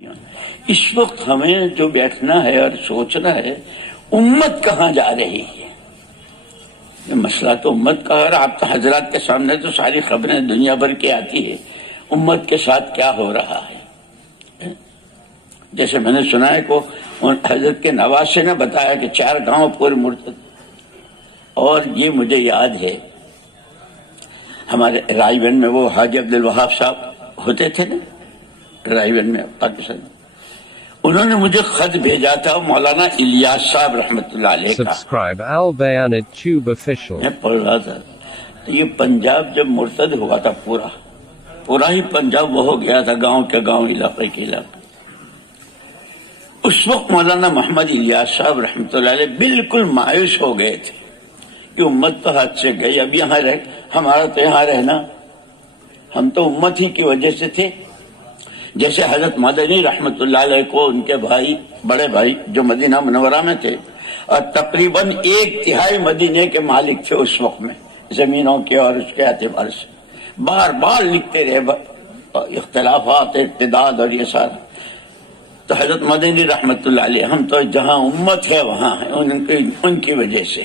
اس وقت ہمیں جو بیٹھنا ہے اور سوچنا ہے امت کہاں جا رہی ہے. یہ مسئلہ تو امت کا ہے. آپ حضرات کے سامنے تو ساری خبریں دنیا بھر کی آتی ہے امت کے ساتھ کیا ہو رہا ہے. جیسے میں نے سنا ہے کو حضرت کے نواسے نے بتایا کہ 4 گاؤں پورے مرتد. اور یہ مجھے یاد ہے ہمارے رائے گنج میں وہ حاجی عبد الوہاب صاحب ہوتے تھے نا رائے گنج میں پاکستان، انہوں نے مجھے خط بھیجا تھا مولانا الیاس صاحب رحمۃ اللہ علیہ کا. میں پڑھ رہا تھا تو یہ پنجاب جب مرتد ہوا تھا پورا ہی پنجاب وہ ہو گیا تھا، گاؤں کے گاؤں علاقے کے علاقے. اس وقت مولانا محمد الیاس صاحب رحمۃ اللہ علیہ بالکل مایوس ہو گئے تھے کہ امت تو ہاتھ سے گئی، اب یہاں ہمارا تو یہاں رہنا، ہم تو امت ہی کی وجہ سے تھے. جیسے حضرت مدنی رحمت اللہ علیہ کو ان کے بھائی بڑے بھائی جو مدینہ منورہ میں تھے اور تقریباً 1/3 مدینے کے مالک تھے اس وقت میں زمینوں کے اور اس کے اعتبار سے، بار بار لکھتے رہے اختلافات ارتداد اور یہ سارا. تو حضرت مدنی رحمت اللہ علیہ ہم تو جہاں امت ہے وہاں ہے ان کی وجہ سے.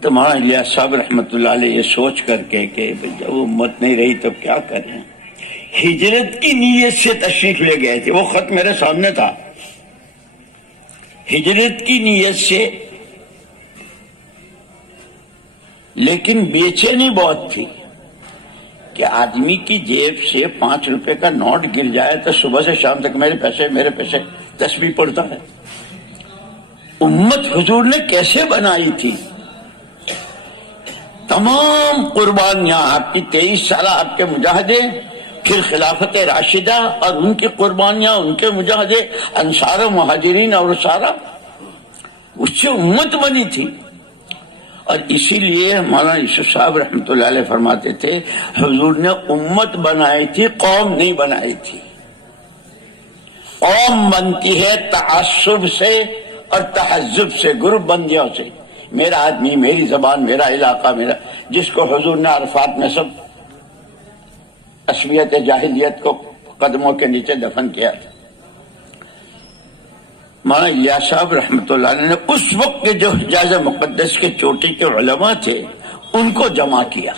تو مولانا الیاس صاحب رحمۃ اللہ علیہ یہ سوچ کر کے کہ جب امت نہیں رہی تو کیا کریں، ہجرت کی نیت سے تشریف لے گئے تھے. وہ خط میرے سامنے تھا. ہجرت کی نیت سے، لیکن بے چینی بہت تھی کہ آدمی کی جیب سے 5 روپے کا نوٹ گر جائے تو صبح سے شام تک میرے پیسے تسبیح پڑھتا ہے. امت حضور نے کیسے بنائی تھی، تمام قربانیاں آپ کی 23 سالہ آپ کے مجاہدے، پھر خلافت راشدہ اور ان کی قربانیاں، ان کے مجاہدے، انصار و مہاجرین اور سارا، اس سے امت بنی تھی. اور اسی لیے مولانا یوسف صاحب رحمۃ اللہ علیہ فرماتے تھے حضور نے امت بنائی تھی، قوم نہیں بنائی تھی. قوم بنتی ہے تعصب سے اور تحزب سے، گروپ بندیوں سے. میرا آدمی، میری زبان، میرا علاقہ، میرا، جس کو حضور نے عرفات میں سب عصبیت جاہلیت کو قدموں کے نیچے دفن کیا تھا. مولانا الیاس صاحب رحمۃ اللہ علیہ نے اس وقت کے جو حجاز مقدس کے چوٹی کے علماء تھے ان کو جمع کیا.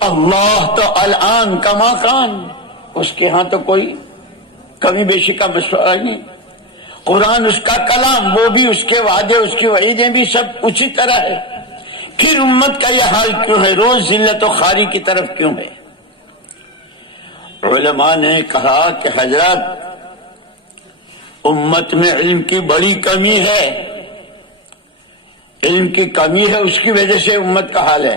اللہ تو الان کما کان، اس کے ہاں تو کوئی کمی بیشی کا مسئلہ نہیں. قرآن اس کا کلام، وہ بھی اس کے وعدے، اس کی وعیدیں بھی سب اسی طرح ہے. پھر امت کا یہ حال کیوں ہے، روز ذلت و خواری کی طرف کیوں ہے؟ علماء نے کہا کہ حضرت امت میں علم کی بڑی کمی ہے، علم کی کمی ہے، اس کی وجہ سے امت کا حال ہے.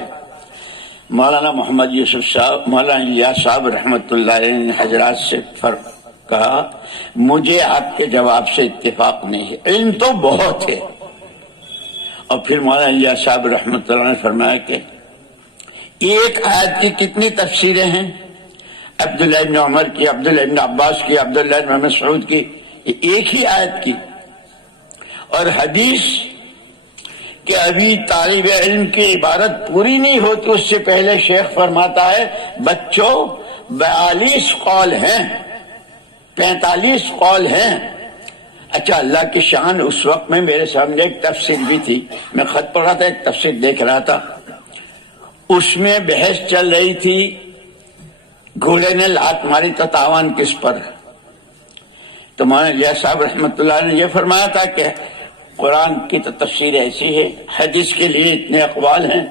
مولانا محمد یوسف صاحب، مولانا الیاس صاحب رحمۃ اللہ علیہ نے حضرات سے فرق کہا مجھے آپ کے جواب سے اتفاق نہیں ہے، علم تو بہت ہے. اور پھر مولانا الیاس صاحب رحمۃ اللہ نے فرمایا کہ ایک آیت کی کتنی تفسیریں ہیں، عبداللہ ابن عمر کی، عبداللہ ابن عباس کی، عبداللہ ابن مسعود کی، ایک ہی آیت کی. اور حدیث کہ ابھی طالب علم کی عبارت پوری نہیں ہوتی اس سے پہلے شیخ فرماتا ہے بچوں 42 قول ہیں، 45 قول ہیں. اچھا، اللہ کی شان، اس وقت میں میرے سامنے ایک تفسیر بھی تھی، میں خط پڑھ رہا تھا، ایک تفسیر دیکھ رہا تھا، اس میں بحث چل رہی تھی گھوڑے نے لات ماری تو تاوان کس پر. تو مولانا الیاس صاحب رحمۃ اللہ نے یہ فرمایا تھا کہ قرآن کی تو تفسیر ایسی ہے، حدیث کے لیے اتنے اقوال ہیں،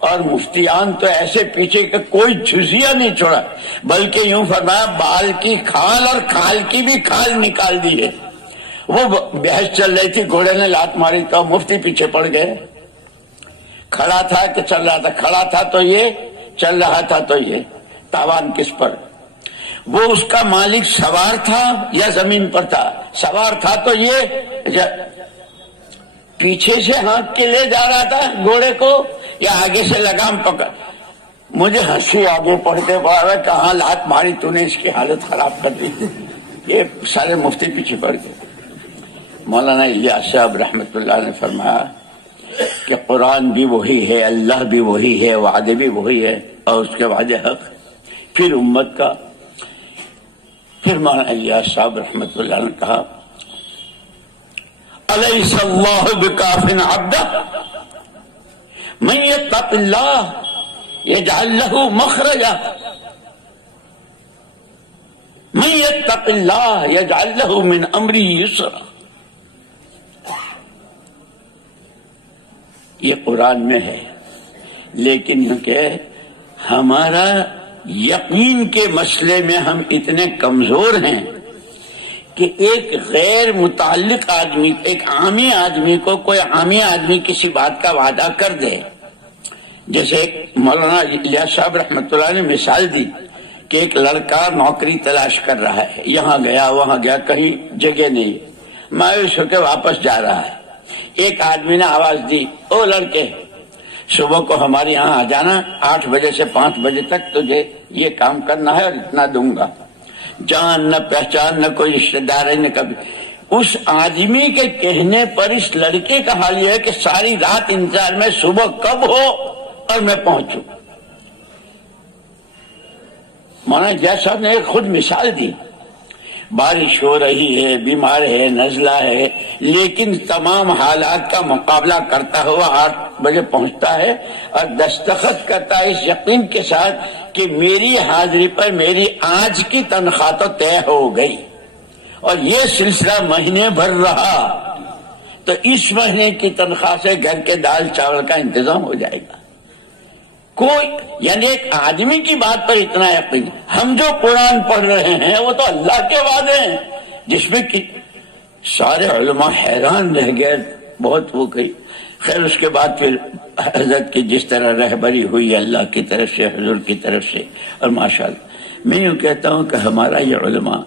اور مفتیان تو ایسے پیچھے کہ کوئی جزیہ نہیں چھوڑا، بلکہ یوں فرمایا بال کی کھال اور کھال کی بھی کھال نکال دی ہے. وہ بحث چل رہی تھی، گھوڑے نے لات ماری تو مفتی پیچھے پڑ گئے. کھڑا تھا کہ چل رہا تھا، کھڑا تھا تو یہ، چل رہا تھا تو یہ، تاوان کس پر. وہ اس کا مالک سوار تھا یا زمین پر تھا؟ سوار تھا تو یہ پیچھے سے ہانک کے لے جا رہا تھا گھوڑے کو یا آگے سے لگام پکڑ. مجھے ہنسی آگے پڑھتے پڑھا کہاں لات ماری تو نے، اس کی حالت خراب کر دی. یہ سارے مفتی پیچھے پڑ گئے. مولانا الیاس صاحب رحمۃ اللہ نے فرمایا کہ قرآن بھی وہی ہے، اللہ بھی وہی ہے، وعدے بھی وہی ہے، اور اس کے وعدے حق. پھر امت کا. پھر مولانا الیاس صاحب رحمۃ اللہ نے کہا الیس اللہ بکاف عبدہ من یتق اللہ یجعل لہ مخرجا من یتق اللہ یجعل لہ من امرہ یسرا. یہ قرآن میں ہے، لیکن یہ کہ ہمارا یقین کے مسئلے میں ہم اتنے کمزور ہیں کہ ایک غیر متعلق آدمی، ایک عامی آدمی کو کوئی عامی آدمی کسی بات کا وعدہ کر دے. جیسے مولانا الیاس صاحب رحمۃ اللہ نے مثال دی کہ ایک لڑکا نوکری تلاش کر رہا ہے، یہاں گیا وہاں گیا، کہیں جگہ نہیں، مایوس ہو کے واپس جا رہا ہے. ایک آدمی نے آواز دی، او لڑکے صبح کو ہمارے یہاں آ جانا، 8 بجے سے 5 بجے تک تجھے یہ کام کرنا ہے اور اتنا دوں گا. جان نہ پہچان نہ کوئی رشتے دار ہے نہ کبھی. اس آدمی کے کہنے پر اس لڑکے کا حال یہ ہے کہ ساری رات انتظار میں صبح کب ہو اور میں پہنچوں. مولانا الیاس صاحب نے ایک خود مثال دی، بارش ہو رہی ہے، بیمار ہے، نزلہ ہے، لیکن تمام حالات کا مقابلہ کرتا ہوا 8 بجے پہنچتا ہے اور دستخط کرتا ہے اس یقین کے ساتھ کہ میری حاضری پر میری آج کی تنخواہ تو طے ہو گئی. اور یہ سلسلہ مہینے بھر رہا تو اس مہینے کی تنخواہ سے گھر کے دال چاول کا انتظام ہو جائے گا. کوئی یعنی ایک آدمی کی بات پر اتنا یقین. ہم جو قرآن پڑھ رہے ہیں وہ تو اللہ کے وعدے ہیں، جس میں کہ سارے علماء حیران رہ گئے، بہت وہ گئی. خیر اس کے بعد پھر حضرت کی جس طرح رہبری ہوئی اللہ کی طرف سے، حضور کی طرف سے، اور ماشاءاللہ میں یوں کہتا ہوں کہ ہمارا یہ علماء